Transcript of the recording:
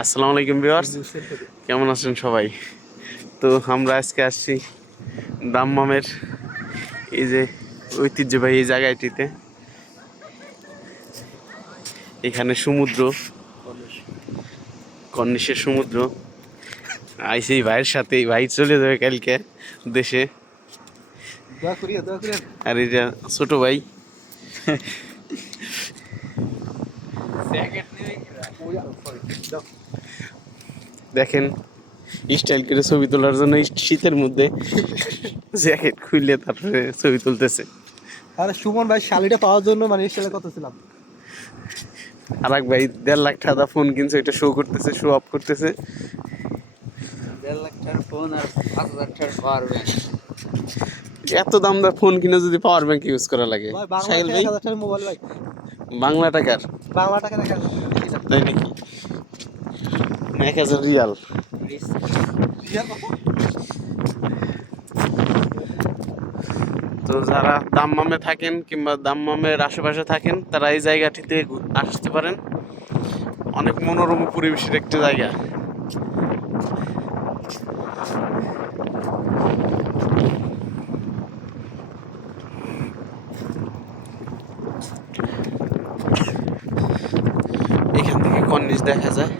আসসালামু আলাইকুম ভিউয়ার্স, কেমন আছেন সবাই? তো আমরা আজকে আসছি দাম্মামের এই যে ঐতিহ্যবাহী এই জায়গাটিতে। এখানে সমুদ্র, কর্নিশের সমুদ্র। আইসি এই ভাইয়ের সাথে, এই ভাই চলে যাবে কালকে দেশে। আর এই যে ছোট ভাই, দেখেন স্টাইল করে ছবি তোলার জন্য শীতের মধ্যে জ্যাকেট খুললে তারপরে ছবি তুলতেছে। আরে সুমন ভাই শালিটা পাওয়ার জন্য মানে স্টাইলে কত ছিলাম। আর এক ভাই 1.5 লাখ টাকা ফোন কিনছে, এটা শো করতেছে, শো অফ করতেছে। 1.5 লাখ টাকার ফোন আর 5,000 টাকার পাওয়ার ব্যাংক। এত দাম দা ফোন কিনে যদি পাওয়ার ব্যাংক ইউজ করা লাগে, ভাই বাংলা সাইল টাকা ভাই 1000 টাকার মোবাইল ভাই। বাংলা টাকার, বাংলা টাকা দেখা তাই নাকি? 1000 রিয়াল। তো যারা দাম্মামে থাকেন কিংবা দাম্মামের আশেপাশে থাকেন তারা এই জায়গাটিতে আসতে পারেন। অনেক মনোরম পরিবেশের একটি জায়গা। এখান থেকে কর্নিশ দেখা যায়।